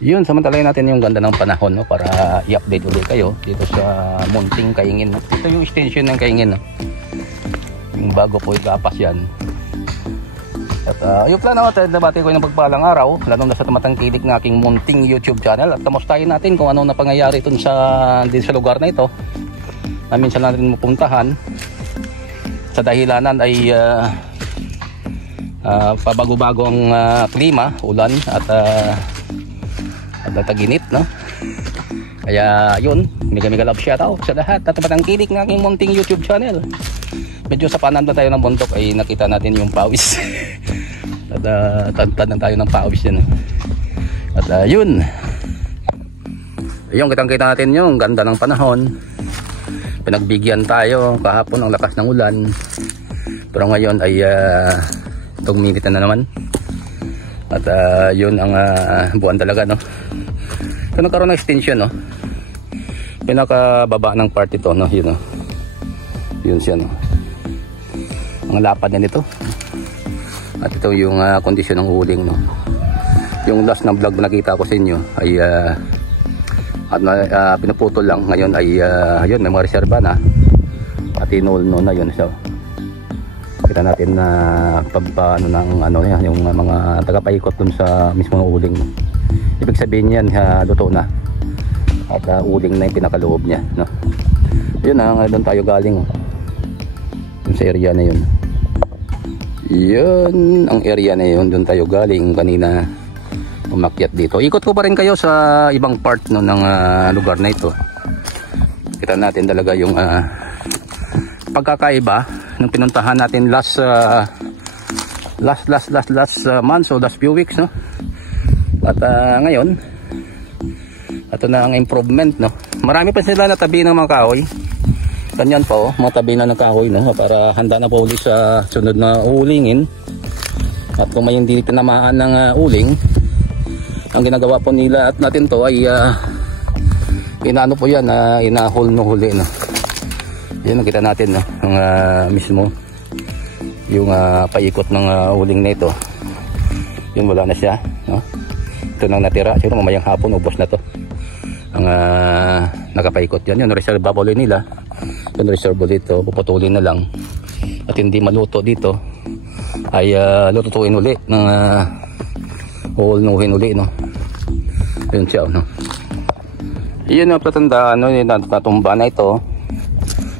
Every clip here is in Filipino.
Yun, samantalahin natin yung ganda ng panahon, no, para i-update ulit kayo dito sa Munting Kaingin, no. Ito yung extension ng Kaingin, no. Yung bago po ikapas yan. At yung plano natin, nabati ko yung pagpalang araw, lalo na sa tumatangkilik ng aking Munting YouTube channel. At kamustahin natin kung ano na pangyayari din sa lugar na ito na minsan natin mapuntahan. Sa dahilanan ay pabago-bago ang klima, ulan at taginit, no? Kaya yun, mega love shoutout sa lahat at tumatangkilik ng aking Munting YouTube channel. Medyo sa panan na tayo ng bundok ay nakita natin yung pawis. At tantad na tayo ng pawis yan. At yun, yung kitang-kita natin yung ganda ng panahon. Pinagbigyan tayo kahapon ang lakas ng ulan, pero ngayon ay tuminit na naman. At yun ang buwan talaga, no? So nagkaroon ng extension, no? Pinakababa ng part ito, no? Yun, no? Yun siya, no? Ang lapad na nito. At ito yung kondisyon ng huling, no? Yung last na vlog na nakita ko sa inyo ay pinuputol lang. Ngayon ay yun, may mga reserva na at inulno na yun. So kita natin na paano ng yung mga tagapaikot dun sa mismong uling. Ibig sabihin yan, luto na at uling na yung pinakaloob niya, no? Yun doon tayo galing, dun sa area na yun. Yun ang area na yun, doon tayo galing kanina umakyat dito. Ikot ko pa rin kayo sa ibang part, no, ng lugar na ito. Kita natin talaga yung pagkakaiba nung pinuntahan natin last months o last few weeks, no? At ngayon ito na ang improvement, no? Marami pa sila natabi ng mga kahoy. Ganyan pa, oh, mga tabi na ng kahoy, no? Para handa na po ulit sa sunod na ulingin. At kung may hindi tinamaan ng uling, ang ginagawa po nila at natin to ay inaano po yan, inahol no huli, no? Yan nakita natin, no? Ang mismo yung paikot ng uling na ito. Yun, wala na siya, no? Ito nang natira, siguro mamayang hapon ubos na to ang nakapaikot yan. Yung reservoir nila, yung reservoir dito puputulin na lang at hindi maluto dito ay lututuin uli ng uulnuhin uli, no? Yun siya, no? Yun ang patandaan, no? Yung natumba na ito.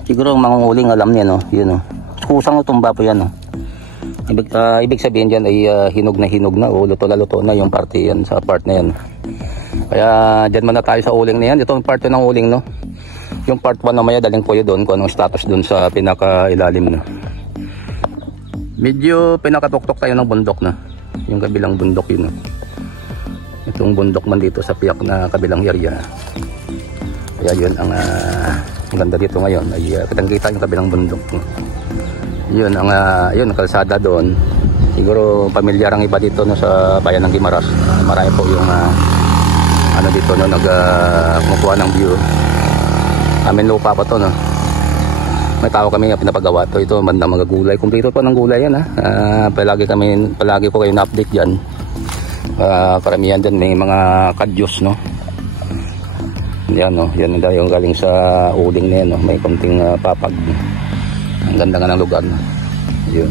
Siguro ang mangunguling alam niya, no? Yun, no? Kusang tumba po yan, no? Ibig sabihin dyan ay hinog na o luto na yung parte yan, sa part na yan. Kaya dyan muna tayo sa uling na yan. Ito ang part ng uling, no? Yung part 1 na maya daling po yun doon kung anong status doon sa pinaka-ilalim, no? Medyo pinakatuktok tayo ng bundok, no? Yung kabilang bundok yun, no? Itong bundok man dito sa piyak na kabilang area. Kaya yun ang ganda dito ngayon ay kitang-kita yung kabilang bundok, no? Yun ang yun, kalsada doon. Siguro pamilyar ang iba dito, no, sa bayan ng Guimaras. Marami po yung dito, no, kumukuha ng view. Amin lupa pa to, no? May tao kami na pinapagawa to. Ito bandang mga gulay, kumpleto po ng gulay yan, palagi po kayo na-update dyan. Karamihan dyan may mga kadyos, no? Yan, no? Yan daw yung galing sa uling na yan, no? May konting papag. Ang ganda nga ng lugar, no? Yun.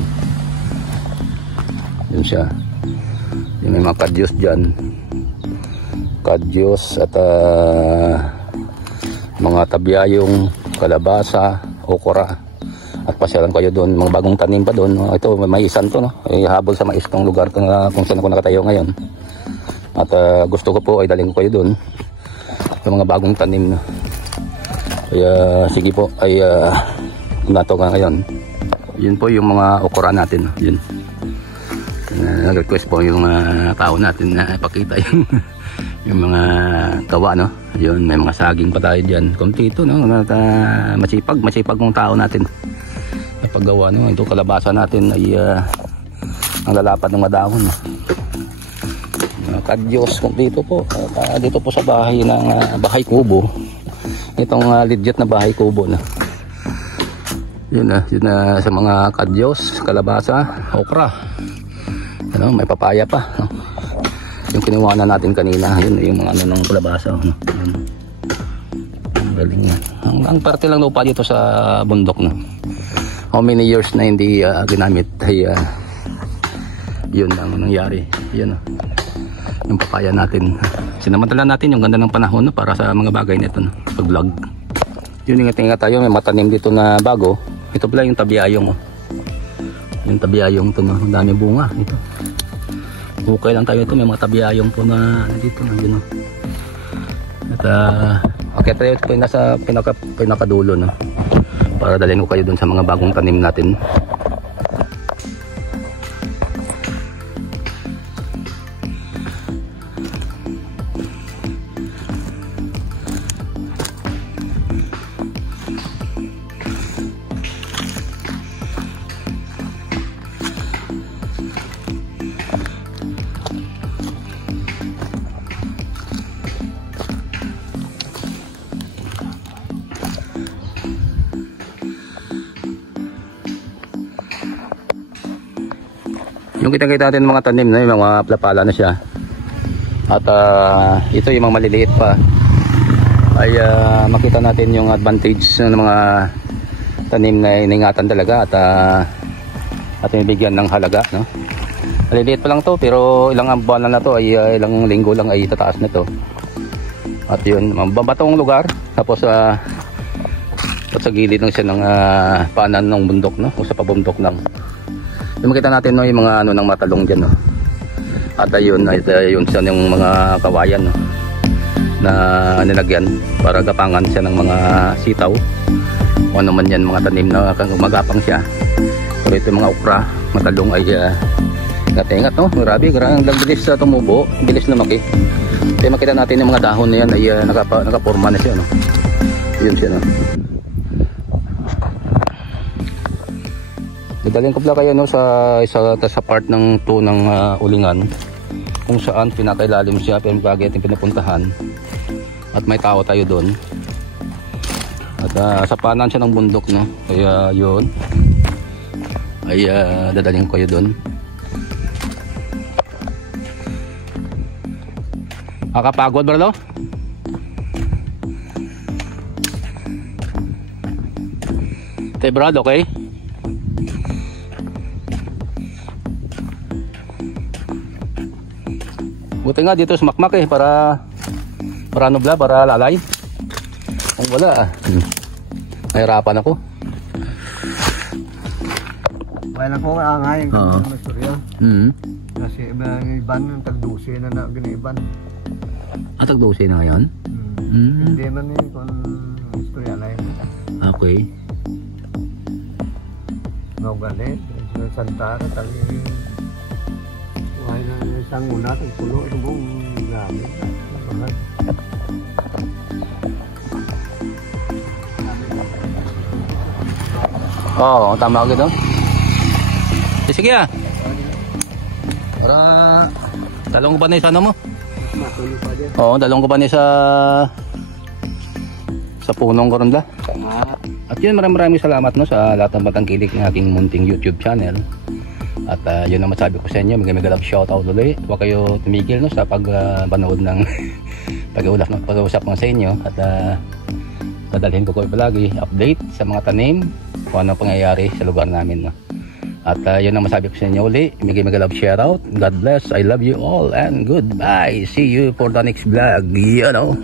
Yun siya. Yun, may mga kadyos dyan. Kadyos at mga tabyayong, kalabasa, okra. At pasyalan kayo doon, mga bagong tanim pa doon. Ito may isan to, no? Habol sa mais tong lugar kung saan ako nakatayo ngayon. At gusto ko po ay daling ko kayo doon yung mga bagong tanim, no? Kaya sige po ay nato ka ngayon. Yun po yung mga okra natin, no? Yun, nag-request po yung mga tao natin na ipakita yung mga gawa, no? Yun, may mga saging pa tayo dyan, kumpleto, no? Masipag ng tao natin na paggawa, no? Ito kalabasa natin ay ang lalapad ng madahon, no? Kadyos, kumpleto po. Dito po sa bahay ng bahay kubo, itong legit na bahay kubo, no? Yun na sa mga kadyos, kalabasa, okra, ano, may papaya pa, no? Yung kinuha na natin kanina, yun yung mga ano ng kalabasa. No? Yun. Ang galing yan. Ang parte lang lupa dito sa bundok. No? How many years na hindi ginamit ay yun ang nangyari. Yun, yung papaya natin. Sinamantala natin yung ganda ng panahon, no? Para sa mga bagay nito, no? Pag-vlog. Yun yung tingnan tayo, may matanim dito na bago. Ito pala yung tabiyayong. Yung tabiyayong to, no? Ang dami bunga ito. Okay lang tayo ito, may mga tabiyayong po na dito, yun, no? At okay tayo ito nasa pinakadulo, no? Para dalhin ko kayo dun sa mga bagong tanim natin. Yung kita-kita natin mga tanim na yung mga plapala na siya. At ito yung mga maliliit pa ay makita natin yung advantage ng mga tanim na iningatan talaga at bibigyan ng halaga, no? Maliliit pa lang to pero ilang buwan na to ay ilang linggo lang ay tataas na to. At yun, mababatong lugar tapos at sa gilid ng siya ng paanan ng bundok, no? O sa pabundok lang. Yung makita natin, no, yung mga ano ng matalong diyan, no. At ayun siya yung mga kawayan, no, na nilagyan para gapangan siya ng mga sitaw. O ano man yan, mga tanim na magapang siya. Pero ito mga okra, matalong ay ingat-ingat, no. Grabe, ang bilis tumubo, bilis lumaki. Kaya makita natin yung mga dahon na yan ay nakaporma na siya, no. Yun siya, no. Dadalhin ko pala kayo, no, sa part ng ng ulingan kung saan pinakailalim siya pero bagay ating pinupuntahan at may tao tayo doon at sa paanan siya ng bundok, no, kaya yun ay dadalhin ko kayo doon. Nakakapagod, bro? Hey Brad, okay? Buti nga dito sumakmak para nubla, para lalay. Ay wala. Nahirapan ako. Wala po ngayon kung istorya. Kasi iban ng tag-12 na giniban. Tag-12 na ngayon? Hindi man kung istorya na yun. Okay. Naugalit, Santara, tali. Wala na isang una, tagpulo, ito buong grabe. Oo, tama agad, no? Sige para dalawang ko pa na sa ano mo? Oo, dalawang ko pa na sa punong korunda. At yun, maraming salamat, no, sa lahat ng matangkilik ng aking munting YouTube channel. At yun ang masabi ko sa inyo, mag shoutout ulit. Huwag kayo tumigil, no, sa pagpanood ng pag-uusap ko sa inyo. At dadalhin ko palagi update sa mga tanim kung ano pangyayari sa lugar namin, no. At yun ang masabi ko sa inyo ulit. Mag-love shoutout. God bless, I love you all and goodbye. See you for the next vlog, you know.